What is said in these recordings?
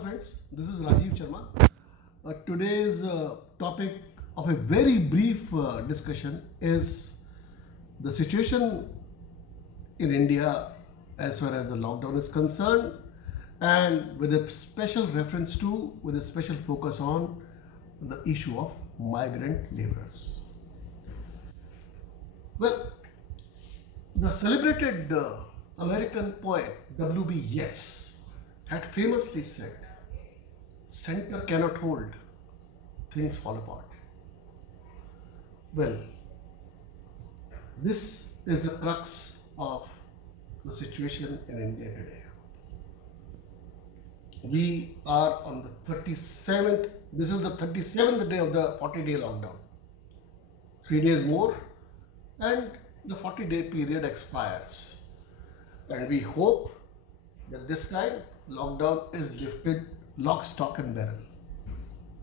Hello friends, this is Rajiv Sharma. Today's topic of a very brief discussion is the situation in India as far as the lockdown is concerned, and with a special reference to, with a special focus on the issue of migrant laborers. Well, the celebrated American poet W.B. Yeats had famously said, "Center cannot hold, things fall apart." Well, this is the crux of the situation in India today. We are on the 37th, this is the 37th day of the 40-day lockdown. 3 days more and the 40-day period expires. And we hope that this time lockdown is lifted lock, stock and barrel.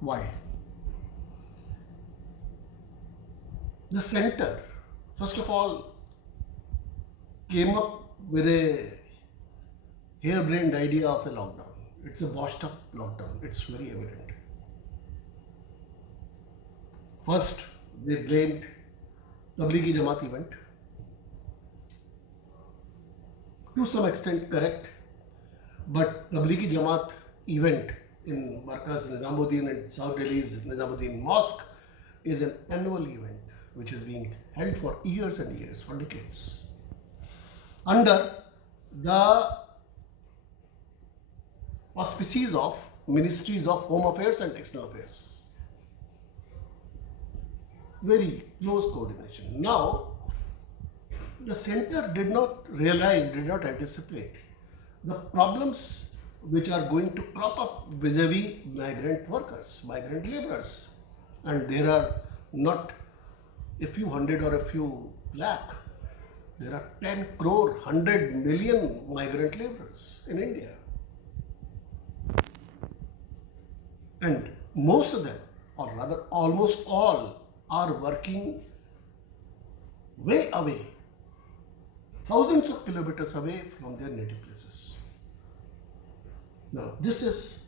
Why? The center, first of all, came up with a harebrained idea of a lockdown. It's a washed up lockdown. It's very evident. First, they blamed Tablighi Jamaat event. To some extent correct, but Tablighi Jamaat event in Markaz Nizamuddin and South Delhi's Nizamuddin Mosque is an annual event which is being held for years and years, for decades, under the auspices of Ministries of Home Affairs and External Affairs. Very close coordination. Now, the center did not realize, did not anticipate the problems which are going to crop up vis-a-vis migrant workers, migrant laborers. And there are not a few hundred or a few lakh. There are 10 crore, 100 million migrant laborers in India. And most of them, or rather almost all, are working way away, thousands of kilometers away from their native places. Now, this is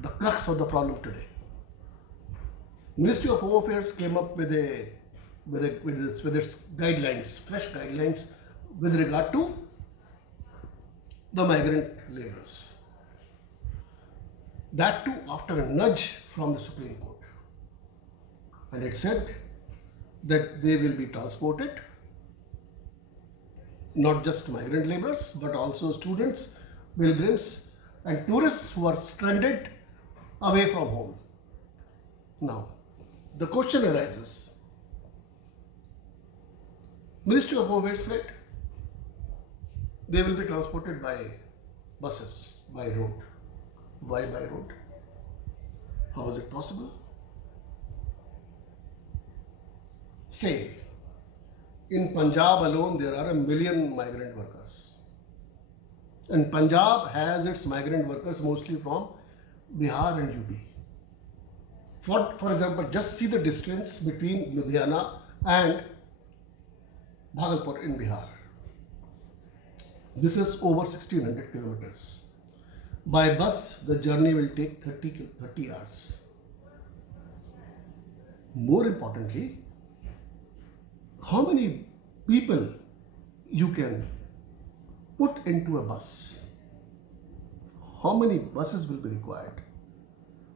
the crux of the problem today. Ministry of Home Affairs came up with its guidelines, fresh guidelines with regard to the migrant laborers. That too after a nudge from the Supreme Court. And it said that they will be transported, not just migrant laborers, but also students, pilgrims, and tourists who are stranded away from home. Now, the question arises. Ministry of Home Affairs said they will be transported by buses, by road. Why by road? How is it possible? Say, in Punjab alone, there are 1 million migrant workers. And Punjab has its migrant workers mostly from Bihar and UP. For example, just see the distance between Ludhiana and Bhagalpur in Bihar. This is over 1600 kilometers. By bus, the journey will take 30 hours. More importantly, how many people you can put into a bus? How many buses will be required?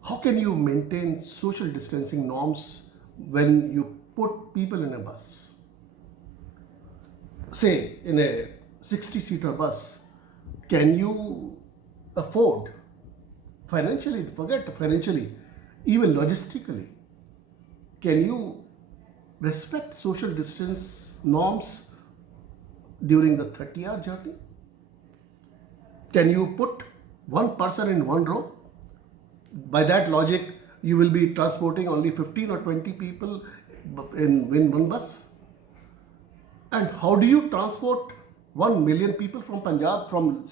How can you maintain social distancing norms when you put people in a bus? Say, in a 60-seater bus, can you afford financially, forget financially, even logistically, can you respect social distance norms during the 30-hour journey? Can you put one person in one row? By that logic, you will be transporting only 15 or 20 people in one bus. And how do you transport 1 million people from Punjab, from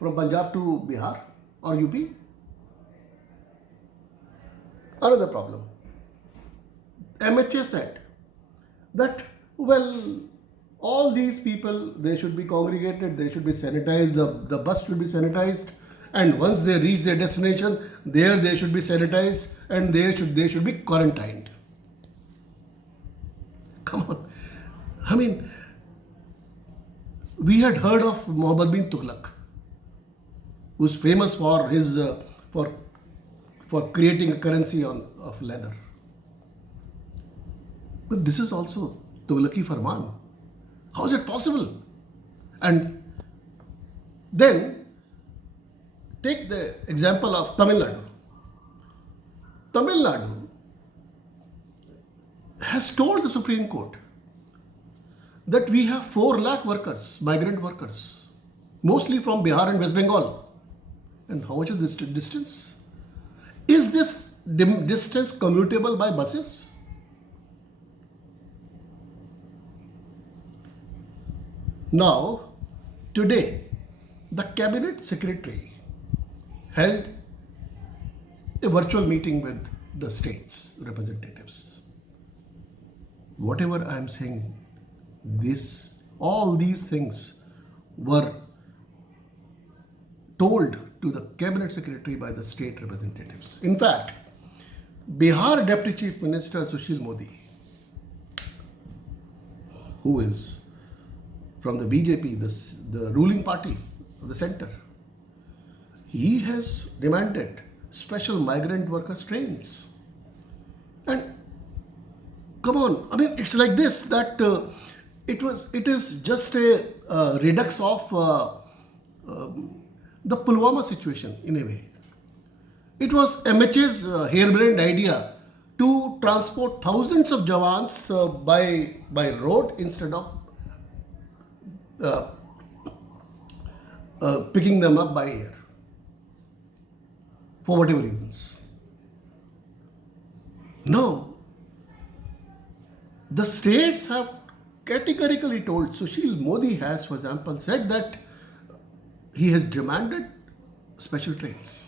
Punjab to Bihar or UP? Another problem. MHA said that, well, all these people, they should be congregated, they should be sanitized, the bus should be sanitized, and once they reach their destination, there they should be sanitized and they should be quarantined. Come on. I mean, we had heard of Muhammad bin Tughlaq, who's famous for his for creating a currency of leather. But this is also Tughlaqi Farman. How is it possible? And then take the example of Tamil Nadu. Tamil Nadu has told the Supreme Court that we have 4 lakh workers, migrant workers, mostly from Bihar and West Bengal. And how much is this distance? Is this distance commutable by buses? Now, today, the Cabinet Secretary held a virtual meeting with the states' representatives. Whatever I am saying, all these things were told to the Cabinet Secretary by the state representatives. In fact, Bihar Deputy Chief Minister Sushil Modi, who is from the BJP, the ruling party of the center, he has demanded special migrant workers trains. And come on, I mean, it's like this, that it is just a redux of the Pulwama situation in a way. It was MHA's harebrained idea to transport thousands of Jawans by road instead of picking them up by air, for whatever reasons. Now, the states have categorically told, Sushil Modi has, for example, said that he has demanded special trains.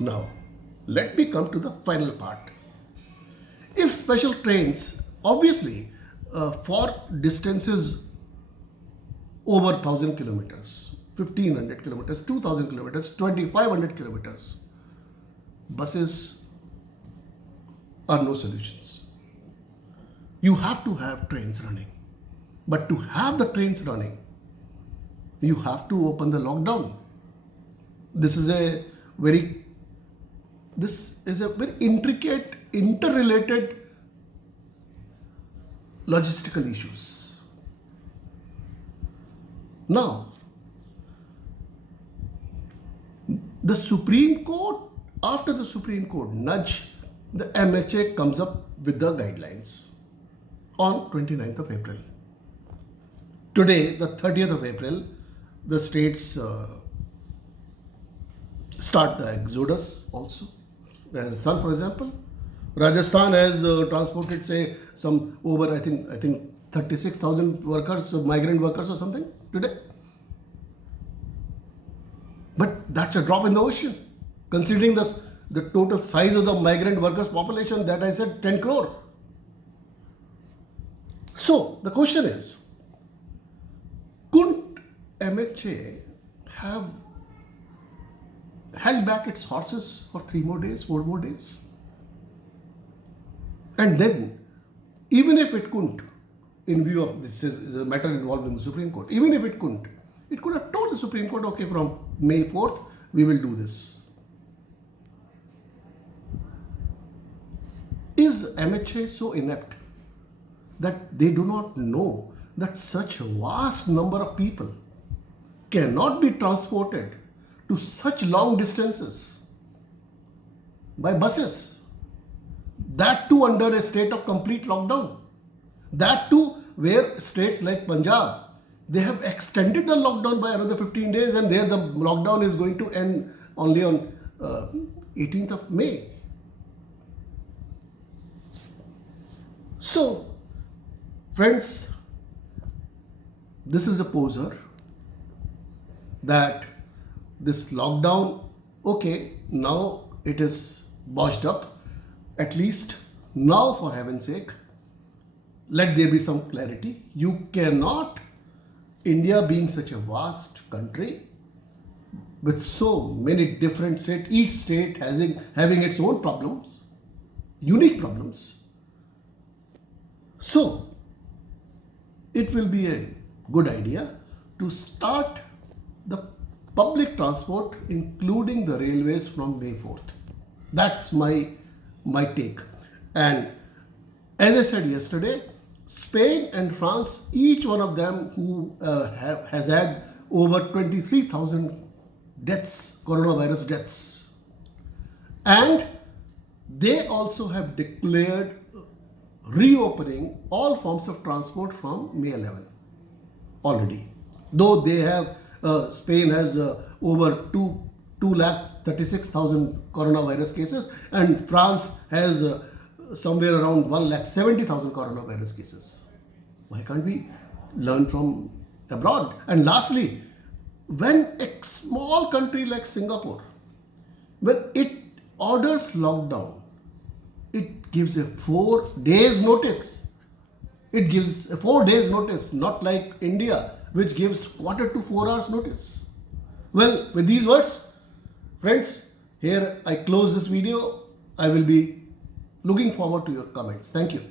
Now, let me come to the final part. If special trains, obviously, for distances over 1,000 kilometers, 1,500 kilometers, 2,000 kilometers, 2,500 kilometers, buses are no solutions. You have to have trains running. But to have the trains running, you have to open the lockdown. This is a very intricate, interrelated logistical issues. Now, the Supreme Court, after the Supreme Court nudge, the MHA comes up with the guidelines on 29th of April. Today, the 30th of April, the states start the exodus also. Rajasthan, for example. Rajasthan has transported, say, some over, I think 36,000 workers, migrant workers or something today. But that's a drop in the ocean, considering the total size of the migrant workers population that I said 10 crore. So the question is, couldn't MHA have held back its horses for 3 more days, 4 more days? And then, even if it couldn't, in view of this is a matter involved in the Supreme Court, even if it couldn't, it could have told the Supreme Court, okay, from May 4th, we will do this. Is MHA so inept that they do not know that such a vast number of people cannot be transported to such long distances by buses? That too under a state of complete lockdown. That too where states like Punjab, they have extended the lockdown by another 15 days, and there the lockdown is going to end only on 18th of May. So, friends, this is a poser that this lockdown, okay, now it is botched up. At least now, for heaven's sake, let there be some clarity. You cannot, India being such a vast country, with so many different states, each state having its own problems, unique problems. So, it will be a good idea to start the public transport, including the railways, from May 4th. That's my take. And as I said yesterday, Spain and France, each one of them who has had over 23,000 deaths, coronavirus deaths, and they also have declared reopening all forms of transport from May 11 already. Though they have, Spain has over 236,000 coronavirus cases, and France has somewhere around 170,000 coronavirus cases. Why can't we learn from abroad? And lastly, when a small country like Singapore, when it orders lockdown, it gives a 4 days notice. It gives a 4 days notice, not like India, which gives quarter to 4 hours notice. Well, with these words, friends, here I close this video. I will be looking forward to your comments. Thank you.